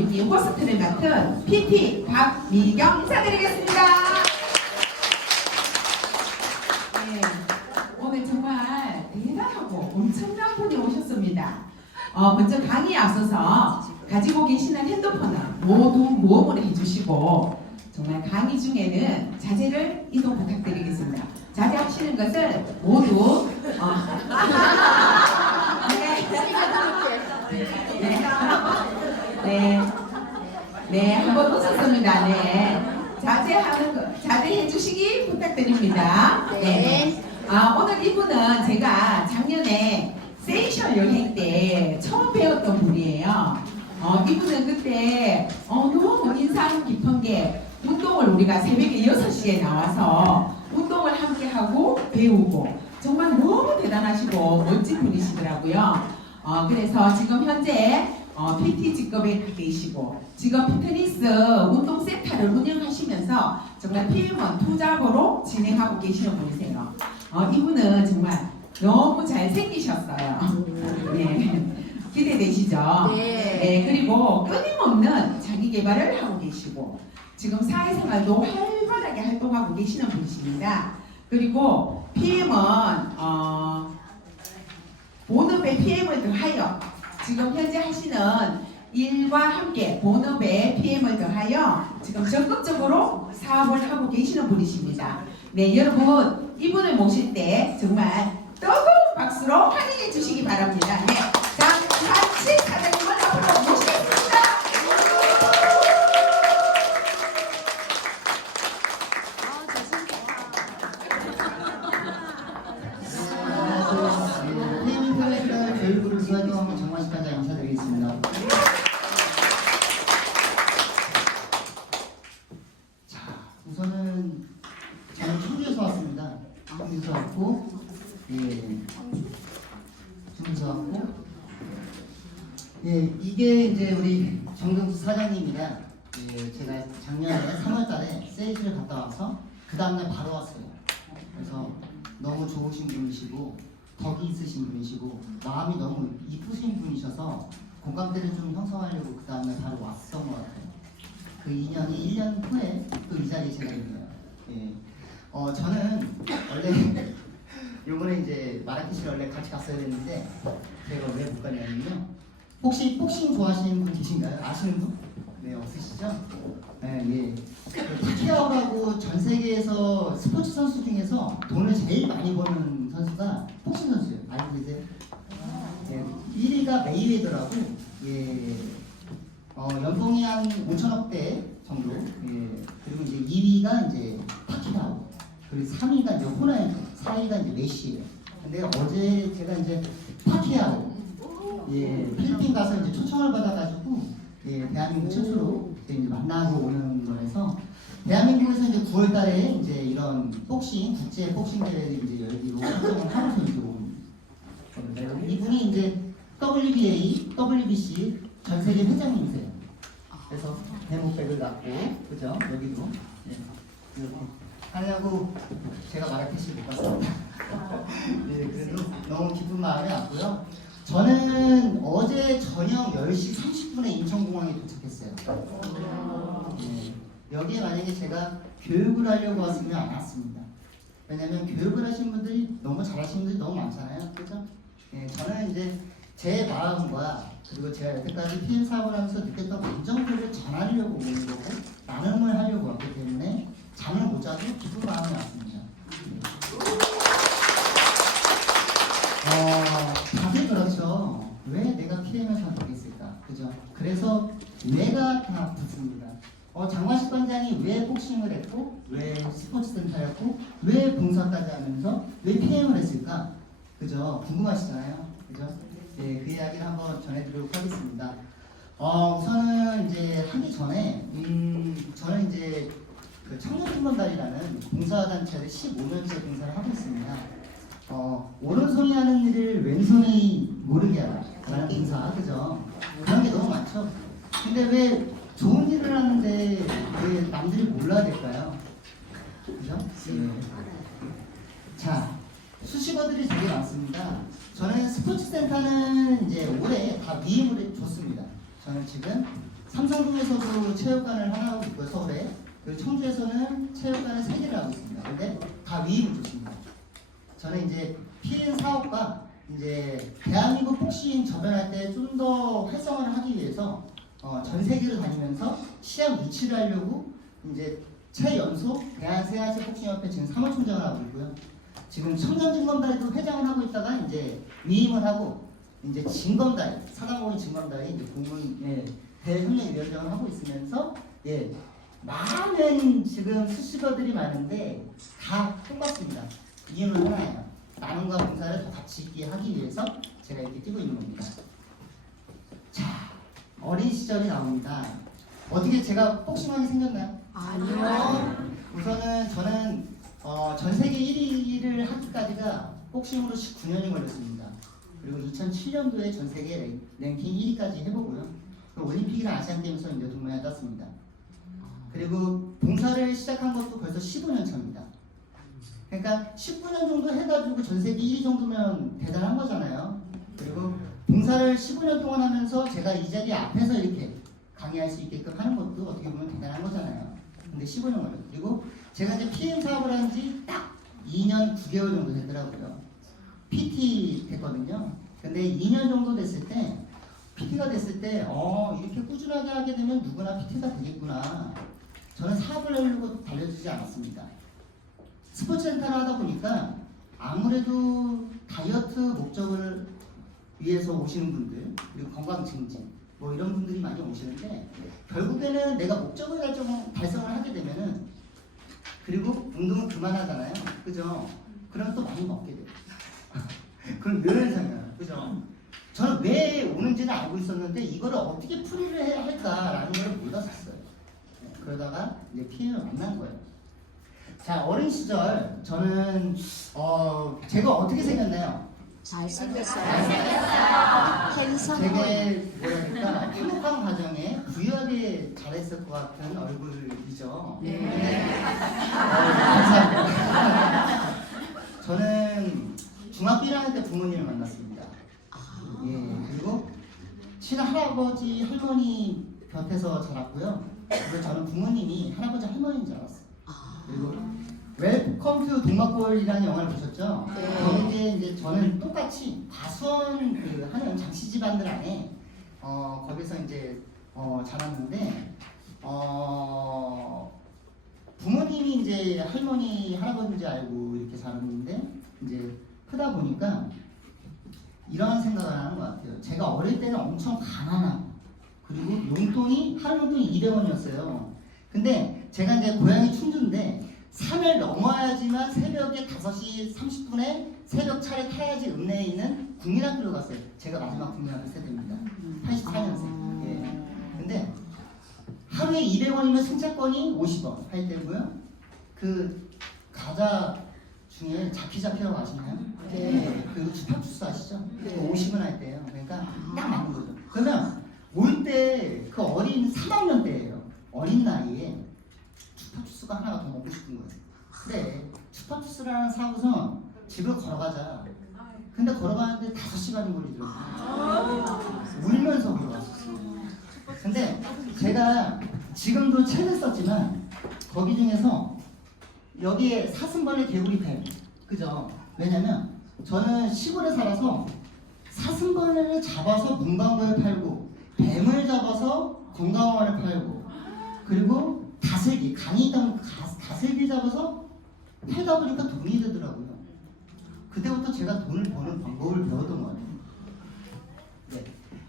여기 호스트를 맡은 PT 박미경 인사드리겠습니다. 네, 오늘 정말 대단하고 엄청난 분이 오셨습니다. 먼저 강의에 앞서서 가지고 계시는 핸드폰을 모두 모음으로 해주시고 정말 강의 중에는 자제를 이동 부탁드리겠습니다. 자제하시는 것은 모두 네, 한번 웃었습니다. 네, 자제해 주시기 부탁드립니다. 네. 오늘 이분은 제가 작년에 세이션 여행 때 처음 배웠던 분이에요. 이분은 그때 너무 인상 깊은 게 운동을 우리가 새벽에 6시에 나와서 운동을 함께 하고 배우고 정말 너무 대단하시고 멋진 분이시더라고요. 그래서 지금 현재 PT 직업에 계시고 지금 피트니스 운동센터를 운영하시면서 정말 PM1 투잡으로 진행하고 계시는 분이세요. 이분은 정말 너무 잘생기셨어요. 네. 기대되시죠? 네. 그리고 끊임없는 자기 개발을 하고 계시고 지금 사회생활도 활발하게 활동하고 계시는 분이십니다. 그리고 PM은 본업의 PM을 더하여 지금 현재 하시는 일과 함께 본업에 PM을 더하여 지금 적극적으로 사업을 하고 계시는 분이십니다. 네, 여러분 이분을 모실 때 정말 뜨거운 박수로 환영해 주시기 바랍니다. 네, 자, 같이 사장님을 앞으로 모시겠습니다. 교육을 수행하는 정관식관장 인사드리겠습니다. 자, 우선은 저는 청주에서 왔습니다. 청주에서 왔고, 청주에서 왔고, 이게 이제 우리 정경수 사장님이랑 제가 작년에 3월달에 세이트를 갔다 와서 그 다음날 바로 왔어요. 그래서 너무 좋으신 분이시고. 덕이 있으신 분이시고 마음이 너무 이쁘신 분이셔서 공감대를 좀 형성하려고 그 다음에 바로 왔던 것 같아요. 그 인연이 1년 후에 또 이 자리에 제가 있네요. 저는 원래 요번에 이제 마라케시를 원래 같이 갔어야 됐는데 제가 왜 못 가냐면요. 혹시 복싱 좋아하시는 분 계신가요? 아시는 분? 네, 없으시죠? 네, 타케아오라고 전 세계에서 스포츠 선수 중에서 돈을 제일 많이 버는 선수가 복싱 선수예요. 알고 계세요? 네, 1위가 메이웨더라고. 연봉이 한 5천억대 정도. 그리고 이제 2위가 이제 타케아오. 그리고 3위가 이제 호나이, 4위가 이제 메시예요. 근데 어제 제가 이제 타케아오 필리핀 가서 이제 초청을 받아가지고 대한민국 최초로 이제 만나고 오는 거라서 대한민국에서 이제 9월달에 이제 이런 복싱 국제 복싱 대회를 이제 열기로 활동을 하면서 이제 온 겁니다. 이분이 이제 WBA, WBC 전 세계 회장님이세요. 그래서 대목백을 갖고 그죠 여기도 이렇게 하려고 제가 마라케시 못 갔습니다. 그래도 너무 기쁜 마음이 왔고요. 저는 어제 저녁 10시 30분에 인천공항에 도착했어요. 여기에 만약에 제가 교육을 하려고 왔으면 안 왔습니다. 왜냐면 교육을 하신 분들이 너무 잘하시는 분들이 너무 많잖아요. 그죠? 저는 이제 제 마음과 그리고 제가 여태까지 PM 사업을 하면서 느꼈던 감정들을 전하려고 오는 거고 나눔을 하려고 왔기 때문에 잠을 못 자도 기쁜 마음이 왔습니다. 다들 그렇죠. 왜 내가 PM을 선택했을까? 그죠? 그래서 뇌가 다 붙습니다. 장관식 관장이 왜 복싱을 했고, 왜 스포츠센터였고, 왜 봉사까지 하면서 왜 PM을 했을까? 그죠? 궁금하시잖아요. 그죠? 네, 그 이야기를 한번 전해드리도록 하겠습니다. 우선은 이제 하기 전에, 저는 이제 그 청년팀원단이라는 봉사단체를 15년째 봉사를 하고 있습니다. 오른손이 하는 일을 왼손이 모르게 하라는 봉사, 그죠? 그런 게 너무 많죠. 근데 왜 좋은 일을 하는데 왜 남들이 몰라야 될까요? 그죠? 자, 수식어들이 되게 많습니다. 저는 스포츠센터는 이제 올해 다 위임을 줬습니다. 저는 지금 삼성동에서도 체육관을 하나 하고 있고요, 서울에. 그리고 청주에서는 체육관을 3개를 하고 있습니다. 근데 다 위임을 줬습니다. 저는 이제 PN 사업과 이제 대한민국 복싱 저변할 때 좀 더 활성화를 하기 위해서 전 세계로 다니면서 시합 유치를 하려고 이제 최연소 대한세아시 복싱협회 지금 사무총장을 하고 있고요. 지금 청년진검다리도 회장을 하고 있다가 이제 위임을 하고 이제 진검다리, 사단공인 진검다리 이제 대협력위원장을 하고 있으면서 많은 지금 수식어들이 많은데 다 똑같습니다. 이유는 하나예요. 나눔과 봉사를 더 같이 있게 하기 위해서 제가 이렇게 뛰고 있는 겁니다. 자, 어린 시절이 나옵니다. 어떻게 제가 복싱하게 생겼나요? 아니요. 우선은 저는 전 세계 1위를 하기까지가 복싱으로 19년이 걸렸습니다. 그리고 2007년도에 전 세계 랭킹 1위까지 해보고요. 올림픽이나 아시안게임에서 이제 동메달 땄습니다. 그리고 봉사를 시작한 것도 벌써 15년 차입니다. 그러니까 19년 정도 해가지고 전 세계 1위 정도면 대단한 거잖아요. 그리고 봉사를 15년 동안 하면서 제가 이 자리 앞에서 이렇게 강의할 수 있게끔 하는 것도 어떻게 보면 대단한 거잖아요. 근데 15년 걸렸어요. 그리고 제가 이제 PM 사업을 한 지 딱 2년 9개월 정도 됐더라고요. PT 됐거든요. 근데 2년 정도 됐을 때 PT가 됐을 때 이렇게 꾸준하게 하게 되면 누구나 PT가 되겠구나. 저는 사업을 하려고 달려들지 않았습니다. 스포츠 센터를 하다 보니까 아무래도 다이어트 목적을 위해서 오시는 분들 그리고 건강 증진 뭐 이런 분들이 많이 오시는데 결국에는 내가 목적을 달성을 하게 되면은 그리고 운동은 그만하잖아요. 그죠? 그러면 또 많이 먹게 돼요. 그럼 멸현상이에요. 그죠? 저는 왜 오는지는 알고 있었는데 이거를 어떻게 풀이를 해야 할까라는 걸 몰랐었어요. 그러다가 이제 PM을 만난 거예요. 자, 어린 시절 저는 제가 어떻게 생겼나요? 잘생겼어요. 되게 핸섬. 뭐랄까 행복한 가정에 부유하게 자랐을 것 같은 얼굴이죠. 네. 감사합니다. 저는 중학교 1학년 때 부모님을 만났습니다. 그리고 친할아버지 할머니 곁에서 자랐고요. 그래서 저는 부모님이 할아버지 할머니인 줄 알았어요. 그리고 웰컴 투 동막골이라는 영화를 보셨죠? 네. 거기에 이제 저는 똑같이 과수원 하는 장씨 집안들 안에 거기서 이제 자랐는데 부모님이 이제 할머니 할아버지인지 알고 이렇게 자랐는데 이제 크다 보니까 이런 생각을 하는 것 같아요. 제가 어릴 때는 엄청 가난하고 그리고 용돈이 하루 용돈이 200원이었어요. 근데 제가 이제 고향이 충주인데 산을 넘어야지만 새벽에 5시 30분에 새벽 차를 타야지 읍내에 있는 국민학교로 갔어요. 제가 마지막 국민학교 세대입니다. 84년생. 근데 하루에 200원이면 승차권이 50원 할 때고요. 그 과자 중에 자키자키라고 아시나요? 네. 그리고 주파주스 아시죠? 네. 50원 할 때예요. 그러니까 딱 맞는 거죠. 그러면 올 때 그 어린 3학년 때예요. 어린 나이에 주파주스가 하나가 더 먹고 싶은 거예요. 그래, 주파주스를 하나 사고서 집을 걸어가자. 근데 걸어가는데 5시간이 걸리더라고요. 울면서 걸어갔었어요. 근데 제가 지금도 책을 썼지만 거기 중에서 여기에 사슴벌레 개구리 뱀, 그죠? 왜냐면 저는 시골에 살아서 사슴벌레를 잡아서 문방구에 팔고 뱀을 잡아서 건강원에 팔고 그리고 다슬기, 강이 있다면 다슬기 잡아서 팔다 보니까 돈이 되더라고요. 그때부터 제가 돈을 버는 방법을 배웠던 것 같아요. 네.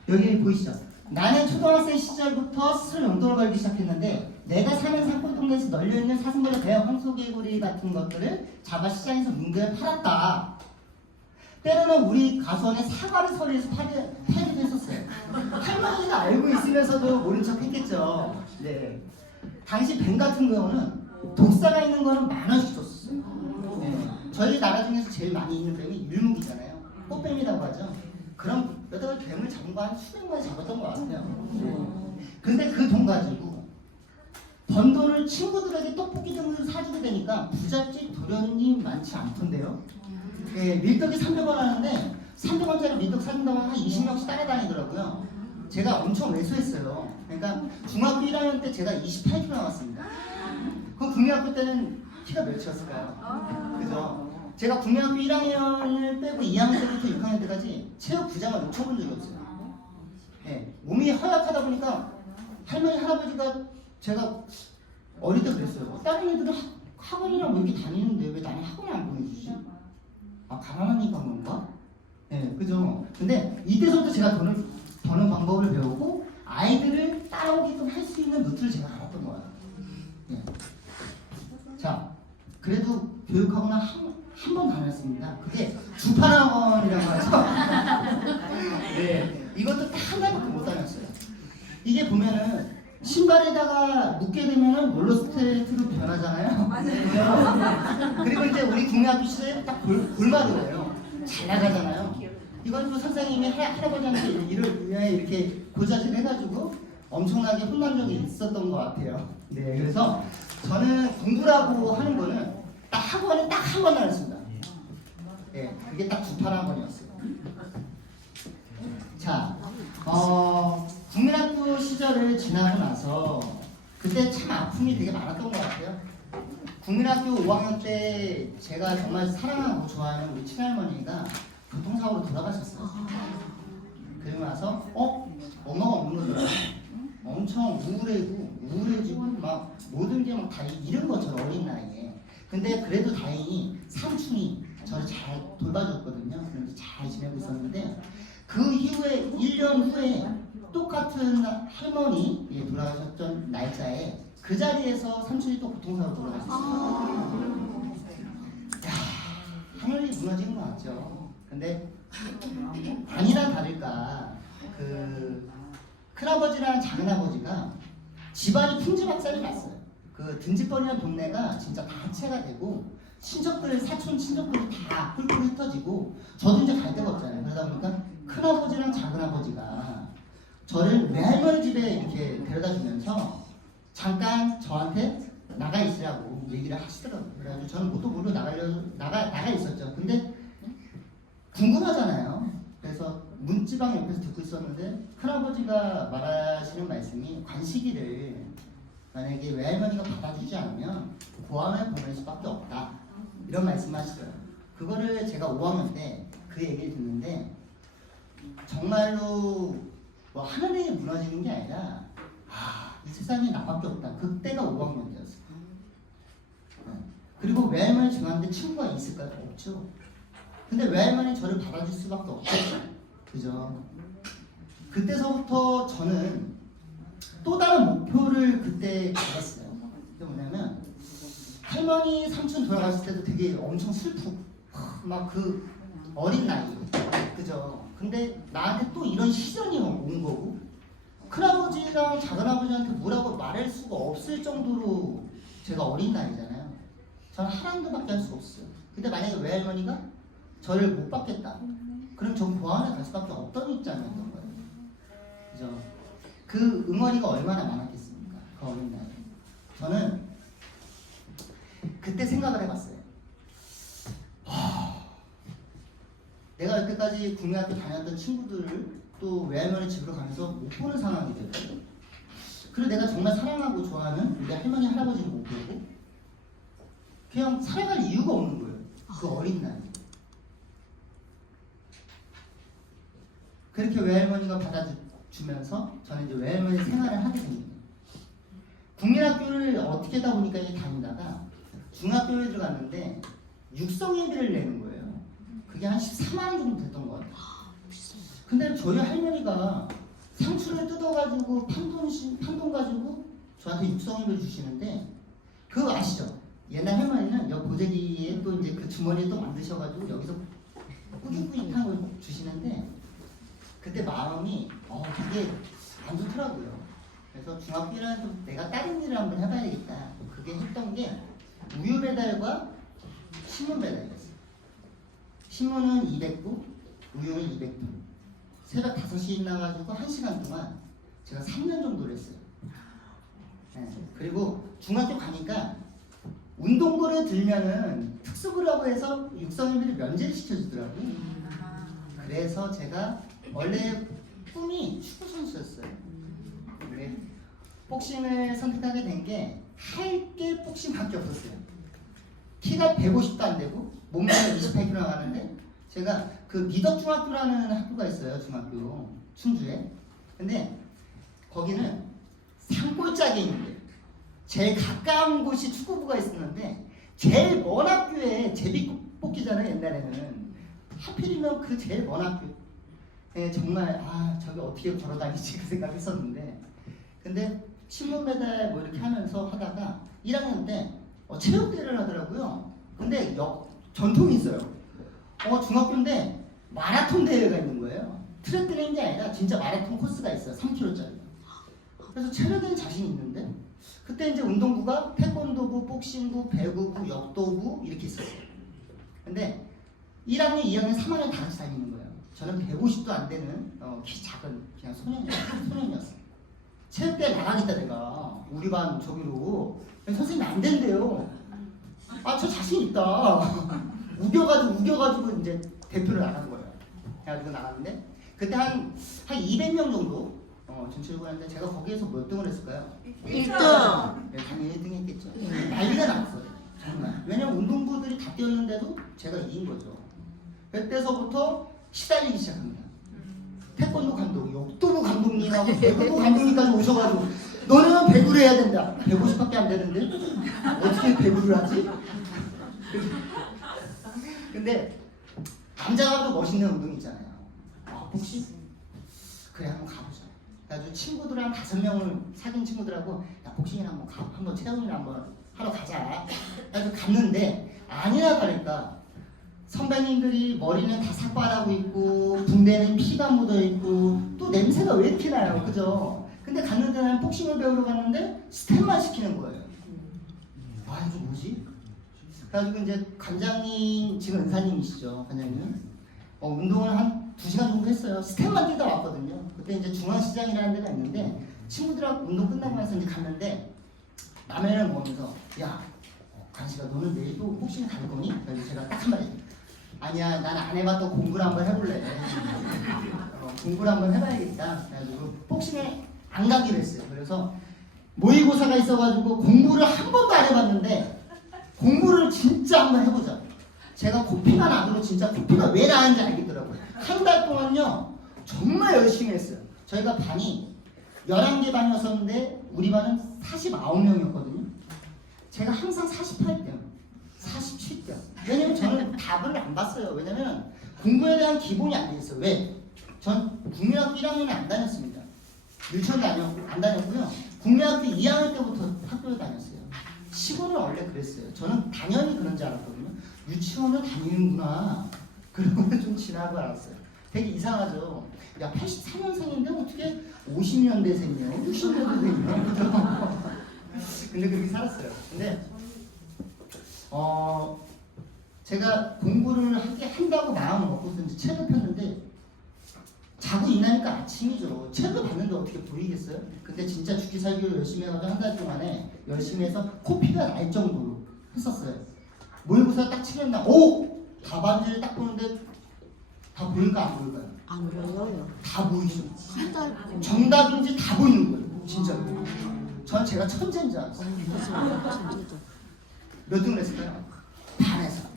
여기 보이시죠? 나는 초등학생 시절부터 스스로 용돈을 벌기 시작했는데 내가 사는 산골동네에서 널려있는 사슴벌레, 배, 황소개구리 같은 것들을 잡아 시장에서 문구에 팔았다. 때로는 우리 가수원에 사과를 서리해서 팔기도 했었어요. 할머니가 알고 있으면서도 모른 척 했겠죠. 네. 당시 뱀 같은 경우는 독사가 있는 거는 10,000원씩 줬었어요. 네. 저희 나라 중에서 제일 많이 있는 뱀이 율무기잖아요. 꽃뱀이라고 하죠. 그럼 여태까지 뱀을 잡은 거 한 수백 마리 잡았던 것 같아요. 근데 그 돈 가지고 번 돈을 친구들에게 떡볶이 등을 사주게 되니까 부잣집 도련님 많지 않던데요. 밀떡이 300원 하는데 300원짜리 밀떡 사준다고 한 20명씩 따라다니더라고요. 제가 엄청 왜소했어요. 그러니까 중학교 1학년 때 제가 28kg 나왔습니다. 그럼 국민학교 때는 키가 몇이었을까요? 그죠? 제가 국민학교 1학년을 빼고 2학년 때부터 6학년 때까지 체육 부장을 놓쳐본 적이 없어요. 네, 몸이 허약하다 보니까 할머니 할아버지가 제가 어릴 때 그랬어요. 다른 애들은 학원이랑 뭐 이렇게 다니는데 왜 나는 학원을 안 보내주지? 아 가난하니까 그런가? 네, 그죠? 근데 이때부터 제가 버는 방법을 배우고 아이들을 따라오게끔 할 수 있는 루트를 제가 알았던 거예요. 네. 자, 그래도 교육학원은 한 번 다녔습니다. 그게 주판학원이라고 하죠. 네, 이것도 딱 한 달밖에 못 다녔어요. 이게 보면은 신발에다가 묶게 되면은 롤러스케이트로 변하잖아요. 맞아요. 그리고 이제 우리 국민학교 시절에 딱 골마루예요. 잘 나가잖아요. 이건 또 선생님이 할아버지한테 일을 위해 이렇게 고자질 해가지고 엄청나게 혼난 적이 있었던 것 같아요. 네, 그래서 저는 공부라고 하는 거는 딱 학원에 딱 한 번 다녔습니다. 네, 그게 딱 주판학원이었어요. 자, 국민학교 시절을 지나고 나서 그때 참 아픔이 되게 많았던 것 같아요. 국민학교 5학년 때 제가 정말 사랑하고 좋아하는 우리 친할머니가 교통사고로 돌아가셨어요. 그리고 나서 엄마가 없는 거죠. 엄청 우울해지고 막 모든 게 막 다 잃은 것처럼 어린 나이에. 근데 그래도 다행히 삼촌이 저를 잘 돌봐줬거든요. 그런데 잘 지내고 있었는데 그 이후에 1년 후에 똑같은 할머니 돌아가셨던 날짜에 그 자리에서 삼촌이 또 교통사고로 돌아가셨어요. 야, 하늘이 무너지는 것 같죠. 근데 아니나 다를까 그 큰아버지랑 작은아버지가 집안이 풍지박산이 났어요. 그 든지번이라는 동네가 진짜 단체가 되고 친척들 사촌 친척들이 다 뿔뿔 흩어지고 저도 이제 갈 데가 없잖아요. 그러다 보니까 큰아버지랑 작은아버지가 저를 외할머니 집에 이렇게 데려다 주면서 잠깐 저한테 나가 있으라고 얘기를 하시더라고요. 그래가지고 저는 뭣도 모르고 나가 있었죠. 근데 궁금하잖아요. 그래서 문지방 옆에서 듣고 있었는데 큰아버지가 말하시는 말씀이 관식이를 만약에 외할머니가 받아주지 않으면 고아원에 보낼 수밖에 없다 이런 말씀하시더라고요. 그거를 제가 5학년 때 그 얘기를 듣는데 정말로 뭐 하늘이 무너지는 게 아니라 이 세상에 나밖에 없다. 그때가 5학년 때였어요. 그리고 외할머니 중학교 친구가 있을까요? 없죠. 근데 외할머니 저를 받아줄 수밖에 없죠. 그죠? 그때서부터 저는 또 다른 목표를 그때 가졌어요. 그게 뭐냐면 할머니 삼촌 돌아갔을 때도 되게 엄청 슬프고 막 그 어린 나이 그죠? 근데 나한테 또 이런 시련이 온 거고 큰아버지랑 작은아버지한테 뭐라고 말할 수가 없을 정도로 제가 어린 나이잖아요. 저는 하나님도밖에 할 수가 없어요. 근데 만약에 외할머니가 저를 못 받겠다. 그럼 전 고아원에 갈 수밖에 없던 입장이었던 거예요. 그죠? 그 응어리가 얼마나 많았겠습니까? 그 어린 나이에. 저는 그때 생각을 해봤어요. 내가 여태까지 국민학교 다녔던 친구들을 또 외할머니 집으로 가면서 못 보는 상황이 됐거든요. 그리고 내가 정말 사랑하고 좋아하는 우리 할머니 할아버지를 못 보고 그냥 살아갈 이유가 없는 거예요. 그 어린 나이에. 그렇게 외할머니가 받아주면서 저는 이제 외할머니 생활을 하게 됩니다. 국민학교를 어떻게 하다 보니까 다니다가 중학교에 들어갔는데 육성예비를 내는 거예요. 그게 한 14만 원 정도 됐던 것 같아요. 근데 저희 할머니가 상추를 뜯어가지고 판돈 가지고 저한테 육성예비를 주시는데 그거 아시죠? 옛날 할머니는 옆 보재기에 또 이제 그 주머니에 또 만드셔가지고 여기서 꾸깃꾸깃한 걸 주시는데 그때 마음이 되게 안 좋더라고요. 그래서 중학교 1학년 때 내가 다른 일을 한번 해봐야겠다. 그게 했던 게 우유 배달과 신문 배달이었어요. 신문은 200부, 우유는 200부. 새벽 5시에 나가지고 1시간 동안 제가 3년 정도를 했어요. 네. 그리고 중학교 가니까 운동부를 들면은 특수부라고 해서 육성예비를 면제를 시켜주더라고요. 그래서 제가 원래 꿈이 축구 선수였어요. 복싱을 선택하게 된 게 할 게 복싱밖에 없었어요. 키가 150도 안 되고 몸무게가 28kg 나가는데 제가 그 미덕중학교라는 학교가 있어요. 중학교 충주에. 근데 거기는 산골짜기에 있는데 제일 가까운 곳이 축구부가 있었는데 제일 먼 학교에 제비뽑기잖아요. 옛날에는 하필이면 그 제일 먼 학교. 네, 정말 저기 어떻게 걸어다니지 그 생각했었는데 근데 신문 배달 뭐 이렇게 하면서 하다가 1학년 때 체육대회를 하더라고요. 근데 전통이 있어요. 중학교인데 마라톤 대회가 있는 거예요. 트랙 대회인 게 아니라 진짜 마라톤 코스가 있어요. 3km짜리. 그래서 체력에는 자신이 있는데 그때 이제 운동부가 태권도부, 복싱부, 배구부, 역도부 이렇게 있었어요. 근데 1학년, 2학년, 3학년 다 같이 다니는 거예요. 저는 150도 안 되는 키 작은 그냥 소년이었어요. 체육대회 나가겠다 내가 우리 반 저기로 선생님이 안 된대요. 저 자신 있다. 우겨가지고 이제 대표를 나간 거예요. 그래가지고 나갔는데 그때 한 200명 정도 전체적으로 했는데 제가 거기에서 몇 등을 했을까요? 1등. 네, 당연히 1등 했겠죠. 난리가 났어요. 정말. 왜냐면 운동부들이 다 뛰었는데도 제가 이긴 거죠. 그때서부터 시달리기 시작합니다. 태권도 감독, 역도부 감독님하고 배구부 감독님까지 오셔가지고 너는 배구를 해야 된다. 150밖에 안 되는데 어떻게 배구를 하지? 근데 남자가 또 멋있는 운동이 있잖아요. 복싱? 그래 한번 가보자. 그래가지고 친구들 한 5명을 사귄 친구들하고 야 복싱이나 한번 체험이나 한번 하러 가자. 그래서 갔는데 아니나 다를까 선배님들이 머리는 다 삭발하고 있고 붕대는 피가 묻어 있고 또 냄새가 왜 이렇게 나요, 그죠? 근데 갔는데 나는 복싱을 배우러 갔는데 스텝만 시키는 거예요. 이게 뭐지? 그래가지고 이제 관장님 지금 은사님이시죠, 관장님. 운동을 한 2시간 정도 했어요. 스텝만 뛰다 왔거든요. 그때 이제 중앙시장이라는 데가 있는데 친구들하고 운동 끝나고 나서 이제 갔는데 라면을 먹으면서 야, 간식아 너는 내일도 복싱 갈 거니? 그래서 제가 딱 한마디 아니야 난 안 해봤던 공부를 한번 해볼래. 공부를 한번 해봐야겠다. 그래가지고 복싱에 안 가기로 했어요. 그래서 모의고사가 있어가지고 공부를 한 번도 안 해봤는데 공부를 진짜 한번 해보자. 제가 코피가 나도록 진짜 코피가 왜 나는지 알겠더라고요. 한 달 동안요 정말 열심히 했어요. 저희가 반이 11개 반이었었는데 우리 반은 49명이었거든요. 제가 항상 48등, 47등. 왜냐면 저는 답을 안 봤어요. 왜냐면 공부에 대한 기본이 안 돼 있어요. 왜? 전 국민학교 1학년에 안 다녔습니다. 유치원도 안 다녔고요. 국민학교 2학년 때부터 학교에 다녔어요. 시골은 원래 그랬어요. 저는 당연히 그런 줄 알았거든요. 유치원을 다니는구나. 그러면 좀 지나고 알았어요. 되게 이상하죠. 야 84년생인데 어떻게 50년대생이에요? 60년대생이에요? 근데 그렇게 살았어요. 근데 제가 공부를 한다고 마음을 먹고서 이제 책을 폈는데 자고 일어나니까 아침이죠. 책을 봤는데 어떻게 보이겠어요? 근데 진짜 죽기 살기로 열심히 해가지고 한 달 동안에 열심히 해서 코피가 날 정도로 했었어요. 모의고사 딱 치는 날, 답안지를 딱 보는데 다 보일까 안 보일까요? 안 보여요. 다 보이죠. 한 달. 정답인지 다 보이는 거예요. 진짜로. 전 제가 천재인 줄 알았어요. 진짜죠. 몇 등을 했을까요? 반에서.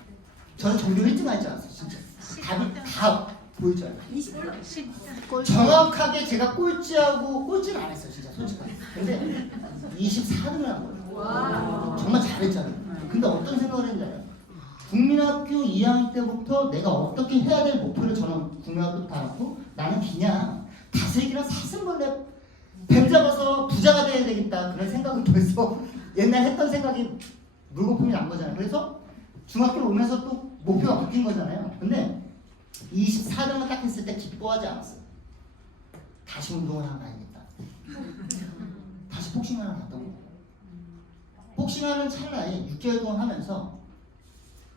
저는 전교 1등 할 줄 알았어요. 진짜. 답이 다 보일 줄 알았어요. 정확하게 제가 꼴찌를 안 했어요. 진짜 솔직하게. 근데 24등을 한 거예요. 정말 잘했잖아요. 근데 어떤 생각을 했냐면 국민학교 2학년 때부터 내가 어떻게 해야 될 목표를 저는 국민학교 다 갖고 나는 그냥 다슬기랑 사슴벌레 뱀 잡아서 부자가 돼야 되겠다 그런 생각을 벌써 옛날 했던 생각이 물거품이 난 거잖아요. 그래서 중학교를 오면서 또 목표가 바뀐 거잖아요. 근데 24등을 딱 했을 때 기뻐하지 않았어요. 다시 운동을 하러 가야겠다. 다시 복싱을 하러 갔던 거예요. 복싱하는 찰나에 6개월 동안 하면서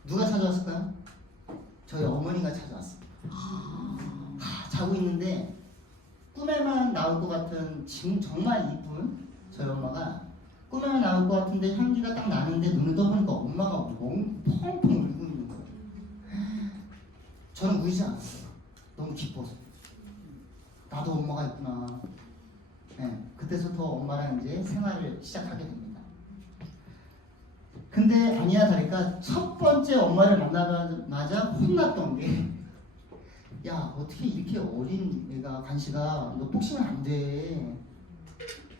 누가 찾아왔을까요? 저희 어머니가 찾아왔어요. 자고 있는데 꿈에만 나올 것 같은 지금 정말 이쁜 저희 엄마가 꿈에만 나올 것 같은데 향기가 딱 나는데 눈을 떠보니까 엄마가 펑펑 울고 있는 거예요. 저는 울지 않았어요. 너무 기뻐서. 나도 엄마가 있구나. 네, 그 그때서부터 엄마랑 이제 생활을 시작하게 됩니다. 근데 아니야 다를까 첫 번째 엄마를 만나자마자 혼났던 게 야 어떻게 이렇게 어린 애가 간시가 너 복싱은 안 돼.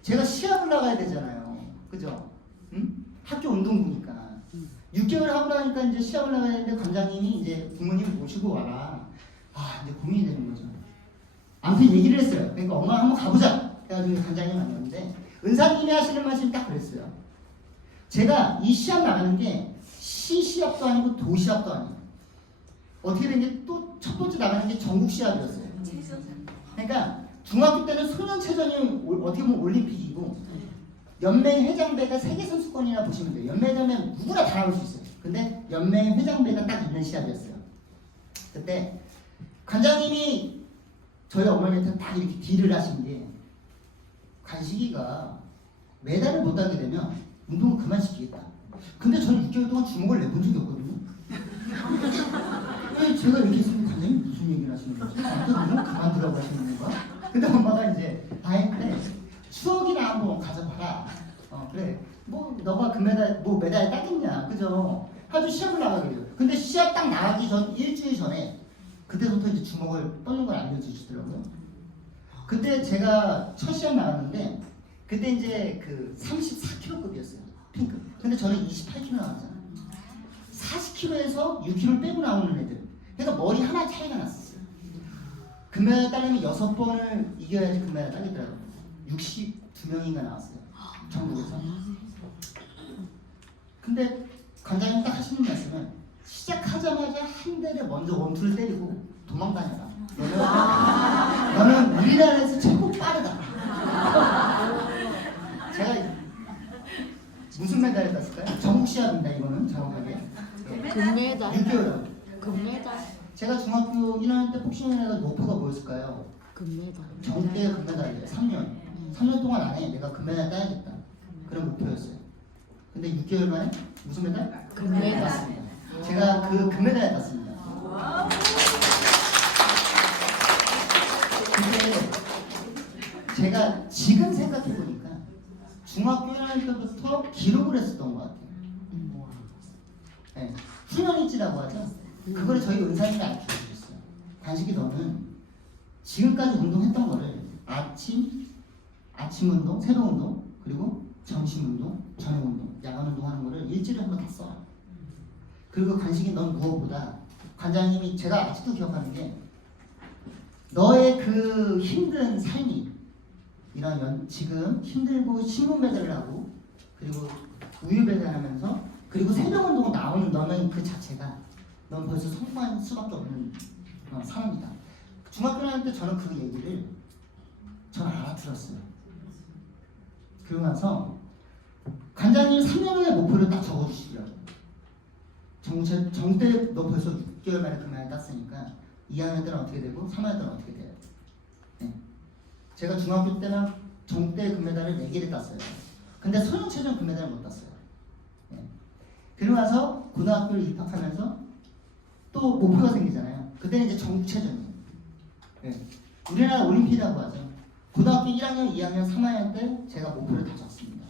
제가 시합을 나가야 되잖아요. 그죠? 응? 학교 운동부니까. 6개월 하고 나니까 이제 시합을 나가야 되는데 관장님이 이제 부모님 모시고 와라. 아 이제 고민이 되는 거죠. 아무튼 얘기를 했어요. 그러니까 엄마 한번 가보자. 그래가지고 관장님 만났는데 은사님이 하시는 말씀이 딱 그랬어요. 제가 이 시합 나가는 게 시합도 아니고 도시합도 아니에요. 어떻게 된 게 또 첫 번째 나가는 게 전국 시합이었어요. 그러니까 중학교 때는 소년체전이 어떻게 보면 올림픽이고 연맹 회장배가 세계 선수권이라 보시면 돼요. 연맹 회장배는 누구나 다 나올 수 있어요. 근데 연맹 회장배가 딱 있는 시합이었어요. 그때 관장님이 저희 어머니한테 딱 이렇게 딜을 하신 게 간식이가 메달을 못 따게 되면 운동을 그만 시키겠다. 근데 저는 6개월 동안 주먹을 내본 적이 없거든요. 왜 제가 이렇게 했으면 관장님 무슨 얘기를 하시는 거지? 나한테 운동 그만두라고 하시는 건가? 근데 엄마가 이제 다행인데 추억이나 한번 가져봐라. 그래. 뭐 너가 금메달 뭐 메달 따겠냐, 그죠? 아주 시합을 나가게 돼요. 근데 시합 딱 나가기 전 일주일 전에 그때부터 이제 주먹을 뻗는 걸 알려주시더라고요. 그때 제가 첫 시합 나갔는데 그때 이제 그 34kg급이었어요. 핑크. 근데 저는 28kg 나왔잖아요. 40kg에서 6kg 빼고 나오는 애들. 그러니까 머리 하나 차이가 났었어요. 금메달 따려면 6번을 이겨야지 금메달 따겠더라고요. 62명인가 나왔어요. 전국에서. 근데 관장님 딱 하시는 말씀은 시작하자마자 한 대를 먼저 원투를 때리고 도망다녀라. 너는 우리나라에서 최고 빠르다. 제가 무슨 메달을 땄을까요? 전국 시합입니다. 이거는 정확하게. 금메달. 6개월. 금메달. 제가 중학교 1학년 때 복싱을 해서 목표가 뭐였을까요? 금메달. 전국대 금메달이에요. 3년. 3년 동안 안에 내가 금메달 따야겠다. 그런 목표였어요. 근데 6개월 만에 무슨 메달? 금메달. 땄습니다. 제가 그 금메달을 땄습니다. 근데 제가 지금 생각해보니까 중학교 1학년 때부터 기록을 했었던 것 같아요. 네. 훈련일지라고 하죠. 그걸 저희 은사님이 알려주셨어요. 간식이 너는 지금까지 운동했던 거를 아침 운동, 새벽 운동, 그리고 점심 운동, 저녁 운동, 야간 운동 하는 거를 일주일에 한 번 다 써. 그리고 간식이 넌 무엇보다 관장님이 제가 아직도 기억하는 게 너의 그 힘든 삶이 이런 지금 힘들고 신문 배달을 하고 그리고 우유 배달하면서 그리고 새벽 운동 나오는 너는 그 자체가 넌 벌써 성공할 수밖에 없는 사람이다. 중학교 다닐 때 저는 그 얘기를 저는 알아들었어요. 그러고 나서 관장님 3년의 목표를 딱 적어주시더라고요. 정대 너 벌써 6개월 만에 금메달 땄으니까 2학년 때는 어떻게 되고 3학년 때는 어떻게 돼요? 네. 제가 중학교 때는 정대 금메달을 4개를 땄어요. 근데 소년체전 금메달을 못 땄어요. 네. 그러고 나서 고등학교를 입학하면서 또 목표가 생기잖아요. 그때는 이제 전국체전이에요. 네. 우리나라 올림픽이라고 하죠. 고등학교 1학년, 2학년, 3학년 때 제가 목표를 다 졌습니다.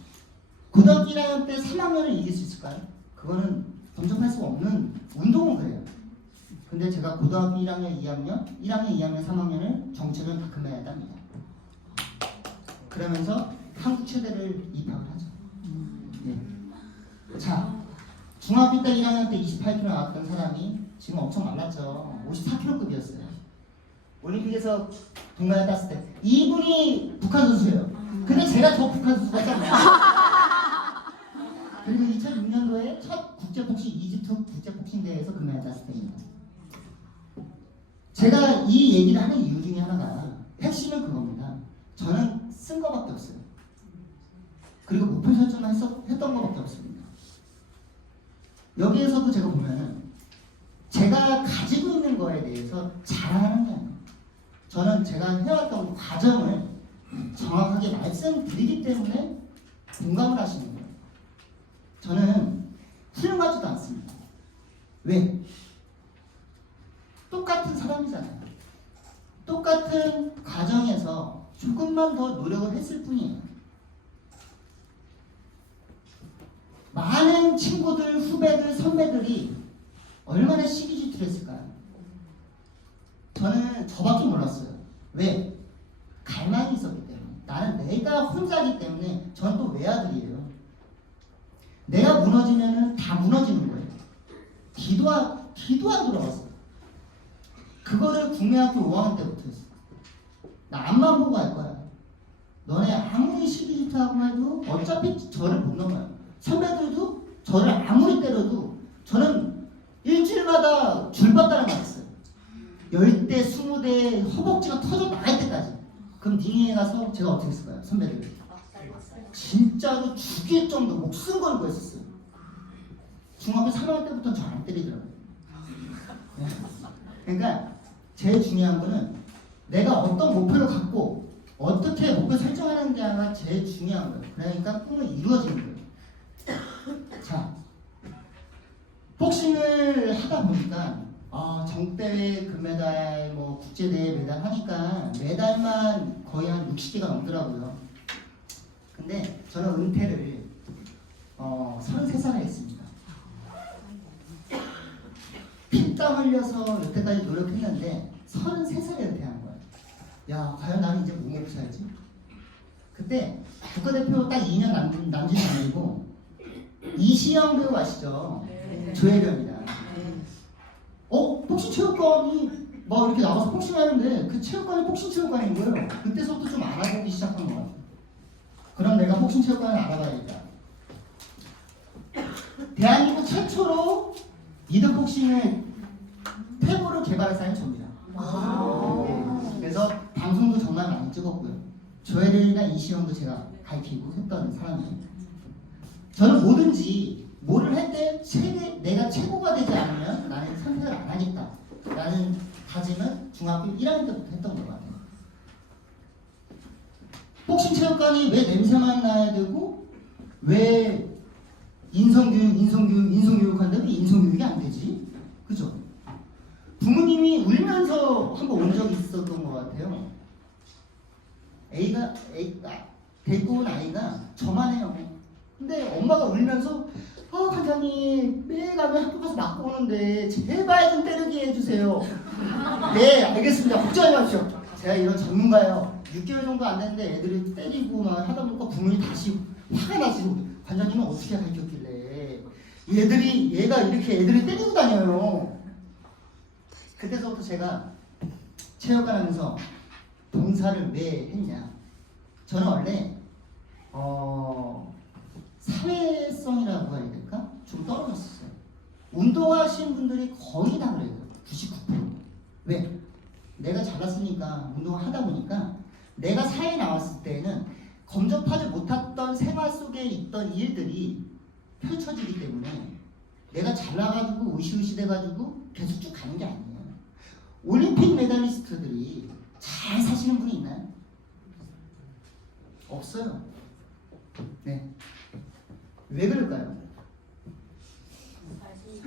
고등학교 1학년 때 3학년을 이길 수 있을까요? 그거는 범접할 수 없는 운동은 그래요. 근데 제가 고등학교 1학년, 2학년, 2학년, 3학년을 정체전 다 금메달 땁니다. 그러면서 한국 체대를 입학을 하죠. 네. 자, 중학교 때 1학년 때 28kg 나왔던 사람이 지금 엄청 말랐죠. 54kg급이었어요. 올림픽에서 동메달 땄을 때 이분이 북한 선수예요. 근데 제가 저 북한 선수 같잖아요. 그리고 2006년도에 첫 국제복싱 이집트 국제복싱 대회에서 금메달 땄을 때입니다. 제가 이 얘기를 하는 이유 중에 하나가 핵심은 그겁니다. 저는 쓴 거밖에 없어요. 그리고 목표 설정을 했던 거밖에 없습니다. 여기에서도 제가 보면은 제가 가지고 있는 거에 대해서 자랑하는 게 아니에요. 저는 제가 해왔던 과정을 정확하게 말씀드리기 때문에 공감을 하시는 거예요. 저는 훌륭하지도 않습니다. 왜? 똑같은 사람이잖아요. 똑같은 과정에서 조금만 더 노력을 했을 뿐이에요. 많은 친구들, 후배들, 선배들이 얼마나 시기 질투를 했을까요? 저는 저밖에 몰랐어요. 왜? 갈망이 있었기 때문에. 나는 내가 혼자기 때문에 저는 또 외아들이에요. 내가 무너지면은 다 무너지는 거예요. 기도 안 들어갔어요. 그거를 국민학교 5학년 때부터 했어. 나 앞만 보고 할 거야. 너네 아무리 시기 질투하고 해도 어차피 저를 못 넘어요. 선배들도 저를 아무리 때려도 저는 일주일마다 줄받다는 거 했어요. 10대, 20대 허벅지가 터져 나갈 때까지. 그럼 닝에 가서 제가 어떻게 했을까요? 선배들. 진짜로 죽일 정도 목숨 걸고 했었어요. 중학교 3학년 때부터 저 안 때리더라고요. 그러니까 제일 중요한 거는 내가 어떤 목표를 갖고 어떻게 목표 설정하는지가 제일 중요한 거예요. 그러니까 꿈은 이루어지는 거예요. 자, 복싱을 하다 보니까 정대회 금메달, 뭐 국제대회 메달 하니까 메달만 거의 한 60개가 넘더라고요. 근데 저는 은퇴를 33살에 했습니다. 피땀 흘려서 여태까지 노력했는데 33살에 은퇴한 거예요. 야, 과연 나는 이제 뭐 먹고 살지? 그때 국가대표 딱 2년 남짓 아니고 이시영 배우 아시죠? 네. 조혜련이다. 복싱 체육관이 막 이렇게 나가서 복싱하는데 그 체육관이 복싱 체육관인 거예요. 그때서부터 좀 알아보기 시작한 것 같아요. 그럼 내가 복싱 체육관을 알아봐야겠다. 대한민국 최초로 이등 복싱을 태보를 개발한 사람이 저입니다. 그래서 방송도 정말 많이 찍었고요. 조혜련이나 이시영도 제가 가르치고 했던 사람이에요. 저는 뭐든지 뭐를 할 때 내가 최고가 되지 않으면 나는 선택을 안 하겠다 라는 다짐은 중학교 1학년 때부터 했던 것 같아요. 복싱 체육관이 왜 냄새만 나야 되고 왜 인성교육한데 왜 인성교육이 안 되지? 그죠? 부모님이 울면서 한번 온 적이 있었던 것 같아요. 데리고 온 아이가 저만 해요. 근데 엄마가 울면서 관장님 매일 가면 학교 가서 맞고 오는데 제발 좀 때리게 해주세요. 네, 알겠습니다. 걱정하지 마십시오. 제가 이런 전문가예요. 6개월 정도 안 됐는데 애들이 때리고 막 하다 보니까 부모님이 다시 화가 나시고 관장님은 어떻게 가르쳤길래 얘가 이렇게 애들이 때리고 다녀요. 그때서부터 제가 체육관 하면서 봉사를 왜 했냐. 저는 원래 사회성이라고 해야 될까? 좀 떨어졌었어요. 운동하시는 분들이 거의 다 그래요. 99%. 왜? 내가 잘났으니까 운동을 하다 보니까 내가 사회에 나왔을 때는 검접하지 못했던 생활 속에 있던 일들이 펼쳐지기 때문에 내가 잘나가지고 으시으시 돼가지고 계속 쭉 가는 게 아니에요. 올림픽 메달리스트들이 잘 사시는 분이 있나요? 없어요. 네. 왜 그럴까요?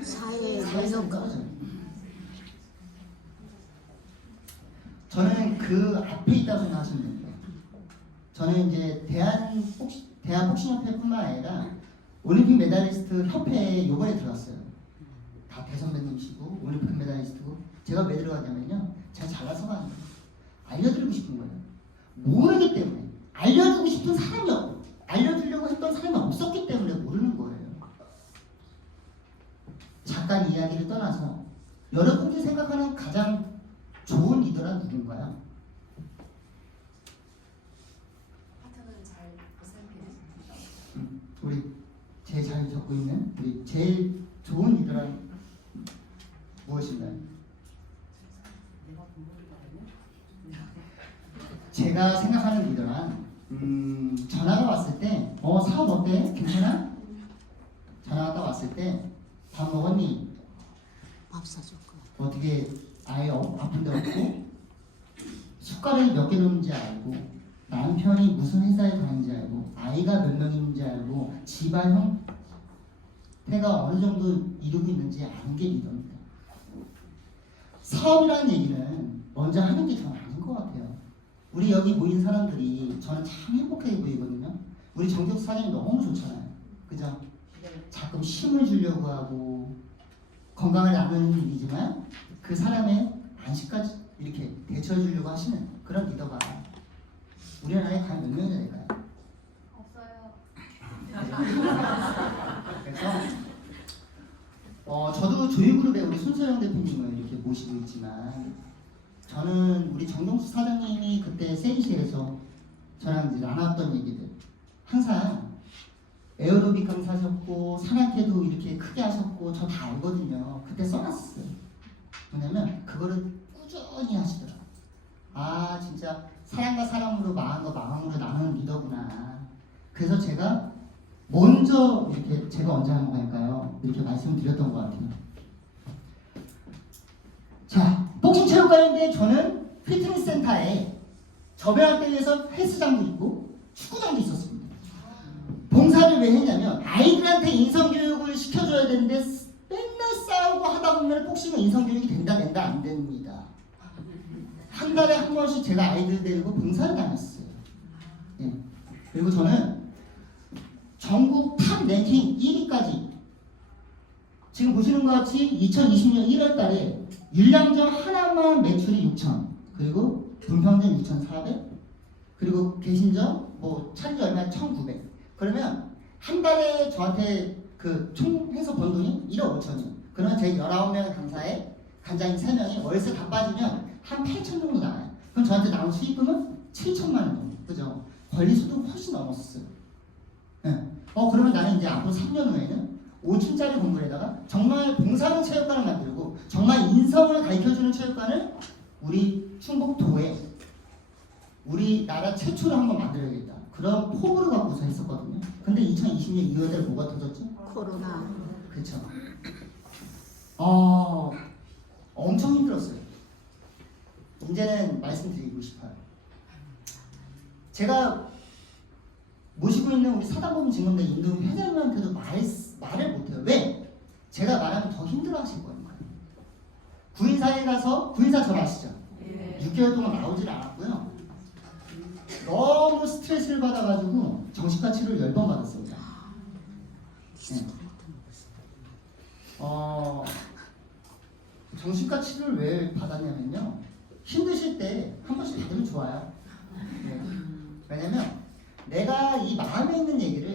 사회에서 저는 그 앞에 있다고 생각하시면 됩니다. 저는 이제 대한 복싱협회뿐만 아니라 올림픽 메달리스트 협회에 요번에 들어갔어요. 다 대선배님이시고 올림픽 메달리스트고 제가 왜 들어갔냐면요. 제가 잘나서가 아니에요. 알려드리고 싶은 거예요. 모르기 때문에 알려주고 싶은 사람이 없고 알려주려고 했던 사람이 없었기 때문에 모르는 거예요. 잠깐 이야기를 떠나서 여러분들이 생각하는 가장 좋은 리더란 누군가요? 우리 제일 잘 적고 있는 우리 제일 좋은 리더란 무엇인가요? 제가 생각하는 리더란 전화가 왔을 때 사업 어때? 괜찮아? 전화가 딱 왔을 때 밥 먹었니? 밥 사줬고 어떻게 아예 아픈데 없고 숟가락이 몇 개 넣는지 알고 남편이 무슨 회사에 다니는지 알고 아이가 몇 명인지 알고 집안 형태가 어느 정도 이루고 있는지 아는 게 리더입니다. 사업이라는 얘기는 먼저 하는 게 전 아닌 것 같아요. 우리 여기 모인 사람들이 저는 참 행복해 보이거든요. 우리 정경 사장님 너무 좋잖아요. 그죠? 자꾸 힘을 주려고 하고 건강을 나누는 일이지만 그 사람의 안식까지 이렇게 대처해 주려고 하시는 그런 리더가 우리나라에 과연 몇 명이나 될까요? 그래서 저도 조유그룹의 우리 손소영 대표님을 이렇게 모시고 있지만 저는 우리 정동수 사장님이 그때 세이시에서 저랑 이제 나눴던 얘기들 항상 에어로빅 강사하셨고 산악회도 이렇게 크게 하셨고 저 다 알거든요. 그때 써놨어요. 뭐냐면 그거를 꾸준히 하시더라고요. 아 진짜 사람과 사람으로 마음과 마음으로 나누는 리더구나. 그래서 제가 먼저 이렇게 제가 언제 한번 갈까요? 이렇게 말씀드렸던 것 같아요. 자, 복싱 체육관인데 저는 피트니스 센터에 저변학대에서 헬스장도 있고 축구장도 있었습니다. 봉사를 왜 했냐면 아이들한테 인성교육을 시켜줘야 되는데 맨날 싸우고 하다 보면 복싱은 인성교육이 된다 안 됩니다. 한 달에 한 번씩 제가 아이들 데리고 봉사를 다녔어요. 예. 그리고 저는 전국 탑 랭킹 1위까지 지금 보시는 것 같이 2020년 1월 달에 율량점 하나만 매출이 6천 그리고 분평점 6,400 그리고 개신점 뭐 찬지 얼마 1,900 그러면 한 달에 저한테 그 총 해서 번 돈이 1억 5천이요. 그러면 제 19명 강사에 간장이 3명이 월세 다 빠지면 한 8천 정도 나와요. 그럼 저한테 나온 수익금은 7천만 원 정도. 그죠? 권리수도 훨씬 넘었어요. 네. 그러면 나는 이제 앞으로 3년 후에는 5층짜리 건물에다가 정말 봉사하는 체육관을 만들고 정말 인성을 가르쳐주는 체육관을 우리 충북도에 우리나라 최초로 한번 만들어야겠다. 그런 포부를 갖고서 했었거든요. 근데 2020년 2월달에 뭐가 터졌죠? 코로나. 그렇죠. 엄청 힘들었어요. 이제는 말씀드리고 싶어요. 제가 모시고 있는 우리 사단법인 증권대 임동희 회장님한테도 말을 못해요. 왜? 제가 말하면 더 힘들어하실 거예요. 구인사에 가서 구인사 저 아시죠? 6개월 동안 나오질 않았고요. 너무 스트레스를 받아가지고 정신과 치료를 10번 받았습니다. 네. 정신과 치료를 왜 받았냐면요. 힘드실 때 한 번씩 받으면 좋아요. 네. 왜냐면 내가 이 마음에 있는 얘기를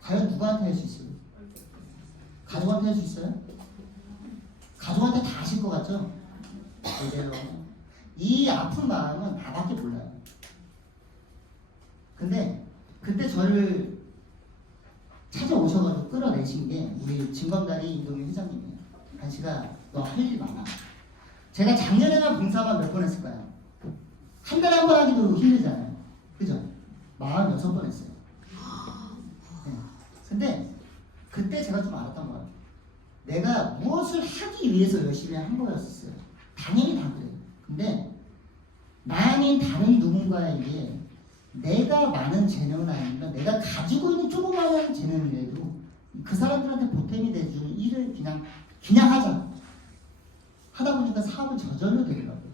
과연 누구한테 할 수 있어요? 가족한테 할 수 있어요? 가족한테 다 아실 것 같죠? 그래요. 이 아픈 마음은 나밖에 몰라요. 근데 그때 저를 찾아오셔가지고 끌어내신 게 우리 진검다리 이동희 회장님이에요. 간씨가 너 할 일 많아. 제가 작년에만 봉사만 몇 번 했을까요? 한 달에 한 번 하기도 힘들잖아요. 그죠? 46번 했어요. 네. 근데 그때 제가 좀 알았던 거예요. 내가 무엇을 하기 위해서 열심히 한 거였어요. 당연히 다 그래요. 근데 나는 다른 누군가에게 내가 많은 재능은 아니면 내가 가지고 있는 조그마한 재능이라도 그 사람들한테 보탬이 돼주는 일을 그냥 하자. 하다 보니까 사업은 저절로 되더라고요.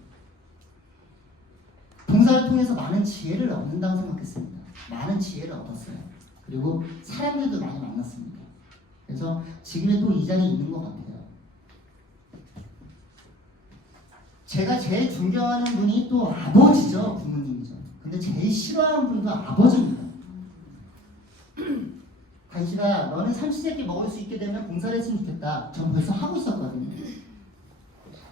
봉사를 통해서 많은 지혜를 얻는다고 생각했습니다. 많은 지혜를 얻었어요. 그리고 사람들도 많이 만났습니다. 그래서 지금의 또 이 자리에 있는 것 같아요. 제가 제일 존경하는 분이 또 아버지죠. 부모님이죠. 근데 제일 싫어하는 분도 아버지입니다. 간씨가 너는 삼시세끼 먹을 수 있게 되면 봉사를 했으면 좋겠다. 전 벌써 하고 있었거든요.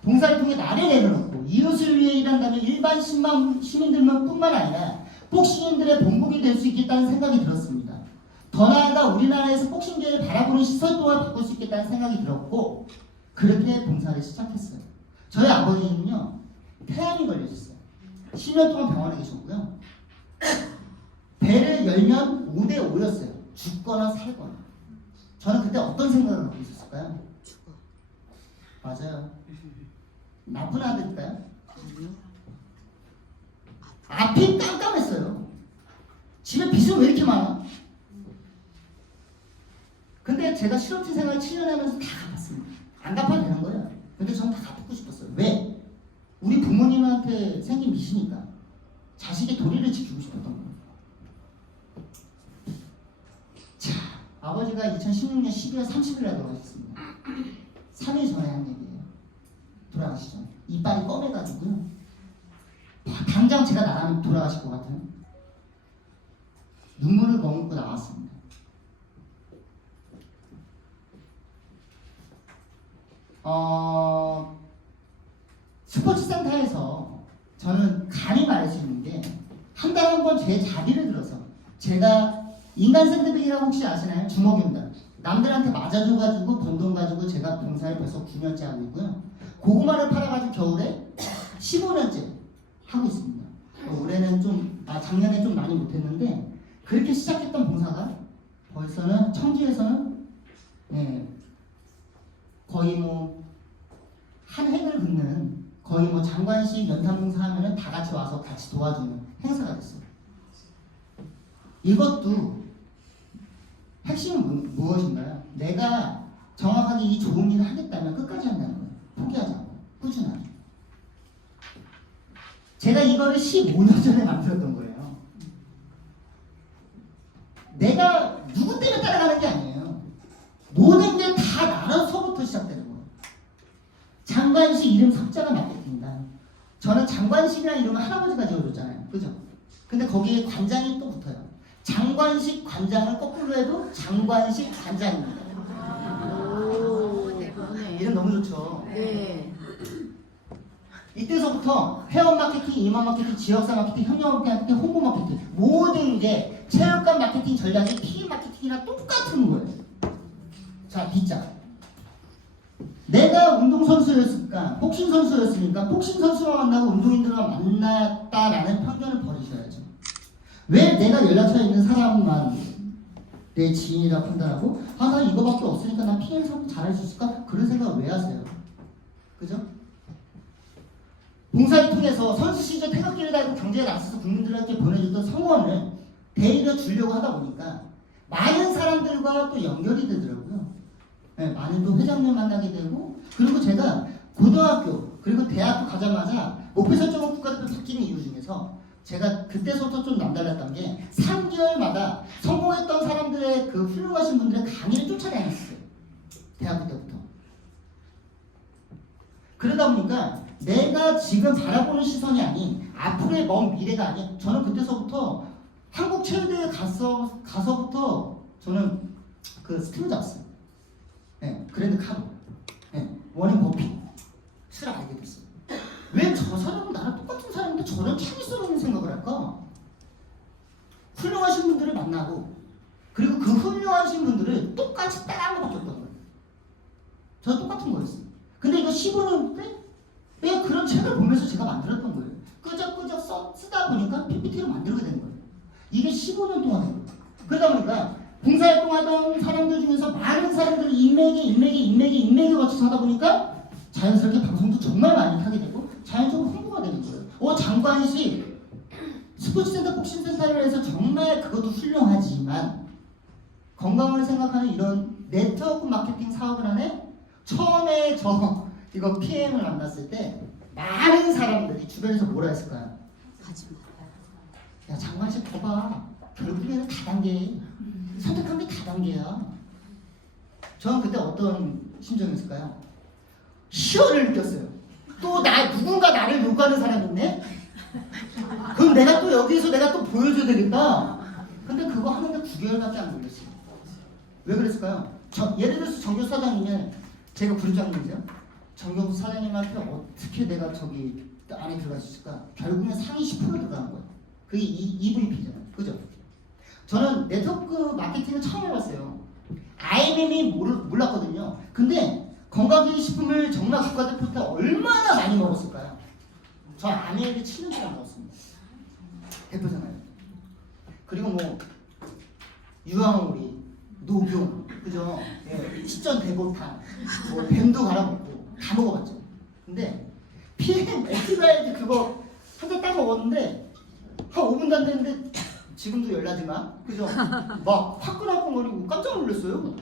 봉사를 통해 나를 내려놓고 이웃을 위해 일한다면 일반 시민들만 뿐만 아니라 복싱인들의 본보기 될 수 있겠다는 생각이 들었습니다. 더 나아가 우리나라에서 복싱계를 바라보는 시선 또한 바꿀 수 있겠다는 생각이 들었고 그렇게 봉사를 시작했어요. 저희 아버지는요 폐암이 걸려있었어요. 10년 동안 병원에 계셨고요. 배를 열면 5대5였어요. 죽거나 살거나. 저는 그때 어떤 생각을 갖고 있었을까요? 죽어. 맞아요. 나쁜 아들일까요? 아니요. 앞이 깜깜했어요. 집에 빚은 왜 이렇게 많아? 근데 제가 실업체 생활 7년 하면서 다 갚았습니다. 안 갚아도 되는 거예요. 근데 저는 다 갚고 싶었어요. 왜? 우리 부모님한테 생긴 빚이니까. 자식의 도리를 지키고 싶었던 거예요. 자, 아버지 아버지가 2016년 12월 30일에 돌아가셨습니다. 3일 전에 한 얘기예요. 돌아가시죠. 이빨이 검해가지고요. 당장 제가 나가면 돌아가실 것 같아요. 눈물을 머금고 나왔습니다. 스포츠센터에서 저는 감히 말할 수 있는 게 한 달에 한 번 제 자리를 들어서 제가 인간 샌드백이라고 혹시 아시나요? 주먹입니다. 남들한테 맞아줘가지고 번 돈 가지고 제가 봉사를 벌써 9년째 하고 있고요. 고구마를 팔아가지고 겨울에 15년째 하고 있습니다. 올해는 좀, 작년에 좀 많이 못했는데 그렇게 시작했던 봉사가 벌써는 청주에서는 거의 뭐 한 획을 긋는 거의 뭐 장관식 연탄봉사 하면은 다 같이 와서 같이 도와주는 행사가 됐어요. 이것도 핵심은 무엇인가요? 내가 정확하게 이 좋은 일을 하겠다면 끝까지 한다는 거예요. 포기하지 않고 꾸준하게. 제가 이거를 15년 전에 만들었던 거예요. 내가 누구 때문에 따라가는 게 아니에요. 모든 게 다 나로서부터 시작되는 거예요. 장관식 이름 석자가 마케팅이다. 저는 장관식이라는 이름을 할아버지가 지어줬잖아요. 그죠? 근데 거기에 관장이 또 붙어요. 장관식 관장을 거꾸로 해도 장관식 관장입니다. 이름 너무 좋죠? 네. 이때서부터 회원 마케팅, 임원 마케팅, 지역사 마케팅, 협력 마케팅, 홍보 마케팅 모든 게 체육관 마케팅 전략이 PM 마케팅이랑 똑같은 거예요. 자, D자. 내가 운동선수였으니까 복싱선수였으니까 복싱선수와 만나고 운동인들과 만났다라는 편견을 버리셔야죠. 왜 내가 연락처에 있는 사람만 내 지인이라 판단하고 나 이거밖에 없으니까 난 PM 선수 잘할 수 있을까? 그런 생각을 왜 하세요? 그죠? 봉사를 통해서 선수 시절 태극기를 달고 경제에 나서서 국민들에게 보내줬던 성원을 대리려 주려고 하다 보니까 많은 사람들과 또 연결이 되더라고요. 네, 많은 또 회장님 만나게 되고 그리고 제가 고등학교 그리고 대학교 가자마자 목표 설정은 국가대표 바뀌는 이유 중에서 제가 그때부터 좀 남달랐던 게 3개월마다 성공했던 사람들의 그 훌륭하신 분들의 강의를 쫓아다녔어요. 대학교 때부터. 그러다 보니까 내가 지금 바라보는 시선이 아닌 앞으로의 먼 미래가 아닌 저는 그때서부터 한국 체육대회에 가서부터 저는 그 스티브 잡스, 그랜드 카로, 워렌 버핏 를 알게 됐어요. 왜 저 사람은 나랑 똑같은 사람인데 저런 창의성 있는 생각을 할까? 훌륭하신 분들을 만나고 그리고 그 훌륭하신 분들을 똑같이 따라한 것밖에 없던 거예요. 저 똑같은 거였어요. 근데 이거 15년 때 내가 그런 책을 보면서 제가 만들었던 거예요. 끄적끄적 쓰다 보니까 PPT로 만들게 된 거예요. 이게 15년 동안 된 거예요. 그러다 보니까 봉사활동하던 사람들 중에서 많은 사람들을 인맥에 거쳐서 하다 보니까 자연스럽게 방송도 정말 많이 타게 되고 자연적으로 홍보가 되는 거예요. 장관식 스포츠센터 복싱센터를 해서 정말 그것도 훌륭하지만 건강을 생각하는 이런 네트워크 마케팅 사업을 하네. 처음에 이거 PM을 만났을 때 많은 사람들이 주변에서 뭐라 했을까요? 하지 마. 야 장관식 봐봐. 결국에는 다단계. 선택한 게 다단계야. 저는 그때 어떤 심정이었을까요? 희열을 느꼈어요. 또 누군가 나를 요구하는 사람이 있네? 그럼 내가 또 여기서 내가 또 보여줘야 되겠다. 근데 그거 하는데 9개월밖에 안 걸렸어요. 왜 그랬을까요? 예를 들어서 정교수 사장님은 제가 부장님이세요. 정교수 사장님한테 어떻게 내가 저기 안에 들어갈 수 있을까? 결국엔 상위 10% 들어가는 거예요. 그게 EVP잖아요. 그죠? 저는 네트워크 마케팅을 처음 해봤어요. IMM이 몰랐거든요. 근데 건강기능식품을 정말 국가대표 때 얼마나 많이 먹었을까요? 저 아메리카 7년 동안 먹었습니다. 대표잖아요. 그리고 뭐 유황오리, 녹용, 그죠? 시전 대보탕, 뭐 뱀도 갈아먹고 다 먹어봤죠. 근데 PM 액티바이드 그거 한 잔 딱 먹었는데 한 5분도 안 됐는데 지금도 열나지 마. 그죠? 막 화끈화끈거리고 깜짝 놀랐어요.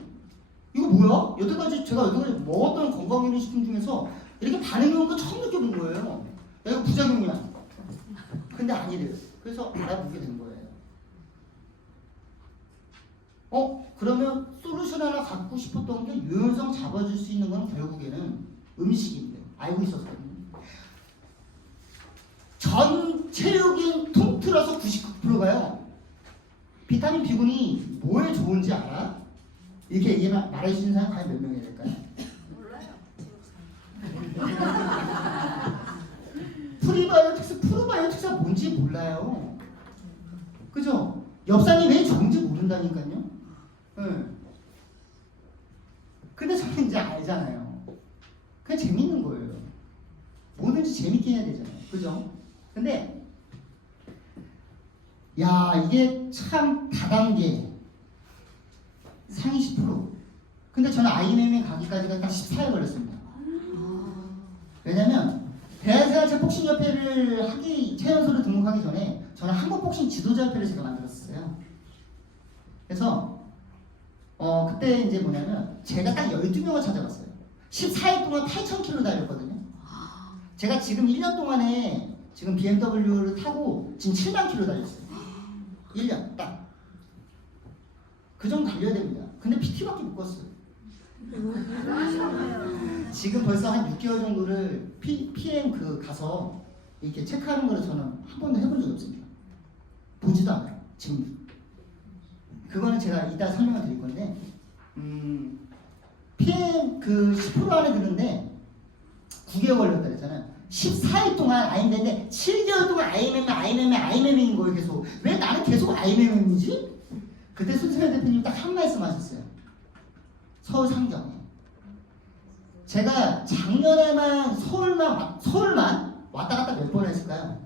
이거 뭐야? 여태까지 제가 먹었던 건강기능식품 중에서 이렇게 반응이 오는 거 처음 느껴본 거예요. 야, 이거 부작용이야. 근데 아니래요. 그래서 알아보게 된 거예요. 그러면 솔루션 하나 갖고 싶었던 게 유연성 잡아줄 수 있는 건 결국에는 음식인데 알고 있었거든요. 전 체육인 통틀어서 99%가요. 비타민 B군이 뭐에 좋은지 알아? 이렇게 말해주시는 사람 과연 몇 명이 될까요? 프로바이오틱스가 뭔지 몰라요. 그죠? 엽산이 왜 좋은지 모른다니까요. 응. 근데 저는 이제 알잖아요. 그냥 재밌는 거예요. 뭐든지 재밌게 해야 되잖아요. 그죠? 근데 야, 이게 참 다단계 상위 10%. 근데 저는 IMM에 가기까지가 딱 14일 걸렸습니다. 왜냐면 대한생활체복싱협회를 체연소를 등록하기 전에 저는 한국복싱 지도자협회를 제가 만들었어요. 그래서 그때 이제 뭐냐면 제가 딱 12명을 찾아봤어요. 14일 동안 8,000km 달렸거든요. 제가 지금 1년 동안에 지금 BMW를 타고 지금 7만 km 달렸어요. 1년 딱. 그 정도 달려야 됩니다. 근데 PT밖에 못 갔어요. 지금 벌써 한 6개월 정도를 PM 가서 이렇게 체크하는 거를 저는 한 번도 해본 적이 없습니다. 보지도 않아요. 지금. 그거는 제가 이따 설명을 드릴 건데, PM 10% 안에 드는데 9개월 걸렸다 그랬잖아요. 14일 동안 IMM인데 7개월 동안 IMM인 거예요. 계속. 왜 나는 계속 IMM이지? 그때 손승현 대표님 딱 한 말씀 하셨어요. 서울 상경에. 제가 작년에만 서울만 왔다 갔다 몇 번 했을까요?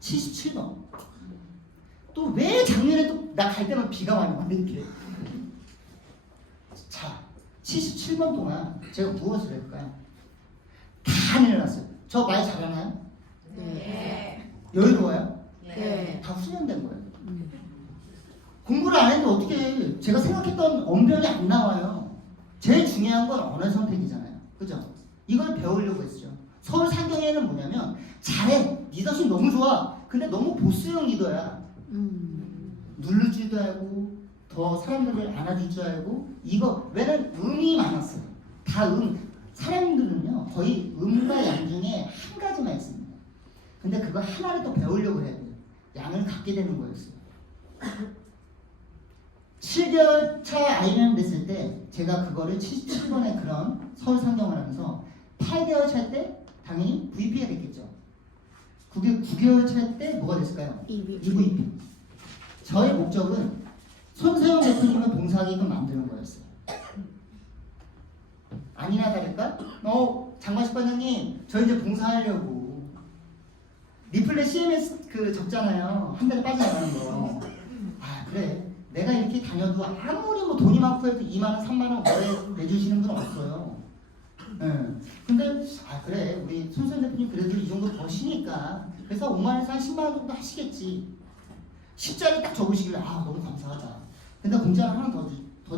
77번. 또 왜 작년에 또 나 갈 때만 비가 많이 와 이렇게. 자, 77번 동안 제가 무엇을 했을까요? 다 내려놨어요. 저 말 잘하나요? 네. 여유로워요? 네. 다 훈련된 거예요. 공부를 안 했는데 어떻게 제가 생각했던 언변이 안 나와요. 제일 중요한 건 언어 선택이잖아요. 그죠? 이걸 배우려고 했죠. 서울 상경에는 뭐냐면 잘해. 리더십 너무 좋아. 근데 너무 보스형 리더야. 누를 줄도 알고 더 사람들을 안아줄 줄 알고 이거 왜냐면 음이 많았어요. 다 사람들은요 거의 음과 양 중에 한 가지만 있습니다. 근데 그거 하나를 또 배우려고 해야 돼요. 양을 갖게 되는 거였어요. 7개월 차 IMM 됐을 때 제가 그거를 77번의 그런 서울 상경을 하면서 8개월 차 때 당연히 VP가 됐겠죠. 9개월 차 때 뭐가 됐을까요? EVP. 저의 목적은 손세영 대표님을 봉사하게끔 만드는 거였어요. 아니나 다를까? 장관식 반장님, 저 이제 봉사하려고. 리플렛 CMS 적잖아요. 한 달에 빠져나가는 거. 아, 그래. 내가 이렇게 다녀도 아무리 뭐 돈이 많고 해도 2만원, 3만원 월에 내주시는 분은 없어요. 근데, 그래. 우리 손세영 대표님 그래도 이 정도 버시니까. 그래서 5만원에서 한 10만원 정도 하시겠지. 10자리 딱 적으시길래, 너무 감사하다. 근데 공짜를 하나 더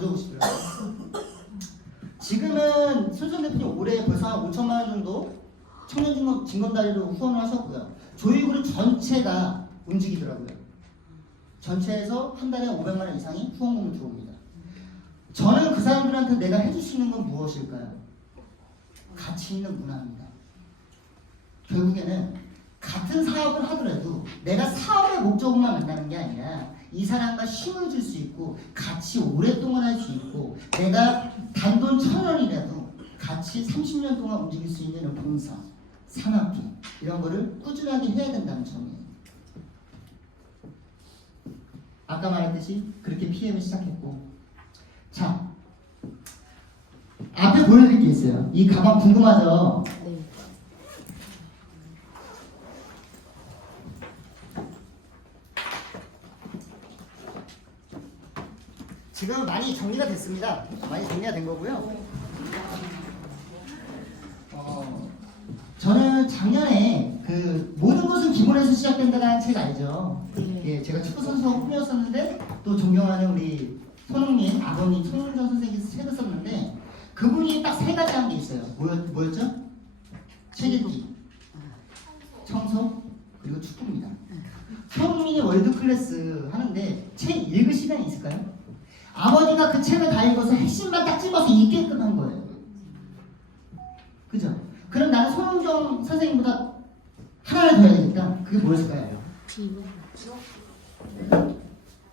적으시더라고요. 지금은 손선 대표님 올해 벌써 한 5천만 원 정도 청년진검다리로 후원을 하셨고요. 조이그룹 전체가 움직이더라고요. 전체에서 한 달에 500만 원 이상이 후원금을 들어옵니다. 저는 그 사람들한테 내가 해줄 수 있는 건 무엇일까요? 가치 있는 문화입니다. 결국에는 같은 사업을 하더라도 내가 사업의 목적만 만나는 게 아니라 이 사람과 힘을 줄 수 있고 같이 오랫동안 할 수 있고 내가 단돈 1,000원이라도 같이 30년 동안 움직일 수 있는 봉사, 산업계 이런 거를 꾸준하게 해야 된다는 점이에요. 아까 말했듯이 그렇게 PM을 시작했고 자 앞에 보여드릴 게 있어요. 이 가방 궁금하죠? 네. 지금 많이 정리가 됐습니다. 많이 정리가 된 거고요. 저는 작년에 모든 것은 기본에서 시작된다는 책 알죠? 네. 예, 제가 축구 선수가 꿈이었었는데 또 존경하는 우리 손흥민 아버님 손흥정 선생님께서 책을 썼는데 그분이 딱 세 가지 한 게 있어요. 뭐였죠? 책 읽기, 청소, 그리고 축구입니다. 손흥민이 월드클래스 하는데 책 읽을 시간이 있을까요? 아버지가 그 책을 다 읽어서 핵심만 딱 집어서 읽게끔 한 거예요. 그죠? 그럼 나는 손흥정 선생님보다 하나를 더 해야 되겠다. 그게 뭐였을까요?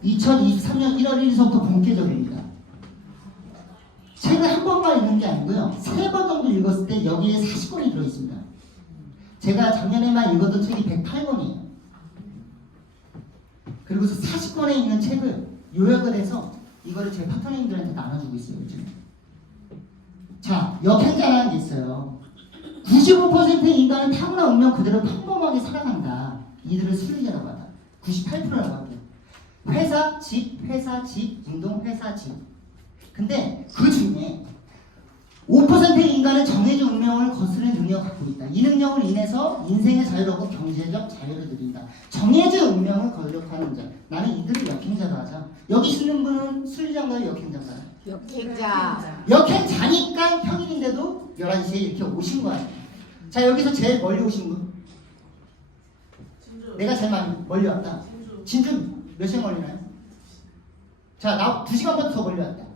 2023년 1월 1일서부터 본격적입니다. 책을 한 번만 읽는 게 아니고요. 3번 정도 읽었을 때 여기에 40권이 들어있습니다. 제가 작년에만 읽었던 책이 108권이에요. 그리고서 40권에 있는 책을 요약을 해서 이거를 제 파트너님들한테 나눠주고 있어요. 요즘. 자, 역행자라는 게 있어요. 95%의 인간은 타고난 운명 그대로 평범하게 살아간다. 이들을 순리자라고 하다. 98%라고 합니다. 회사, 집, 운동, 회사, 집. 근데 그 중에 5%의 인간은 정해진 운명을 거스르는 능력을 갖고 있다. 이 능력을 인해서 인생의 자유를 얻고 경제적 자유를 누린다. 정해진 운명을 거역하는 자. 나는 이들을 역행자로 하자. 여기 있는 분은 순리자인가요? 역행자인가요? 역행자. 역행자니까 평일인데도 11시에 이렇게 오신 거야. 자, 여기서 제일 멀리 오신 분? 내가 제일 멀리 왔다. 진주 몇 시간 걸리나요? 자, 나 2시간보다 더 멀리 왔다.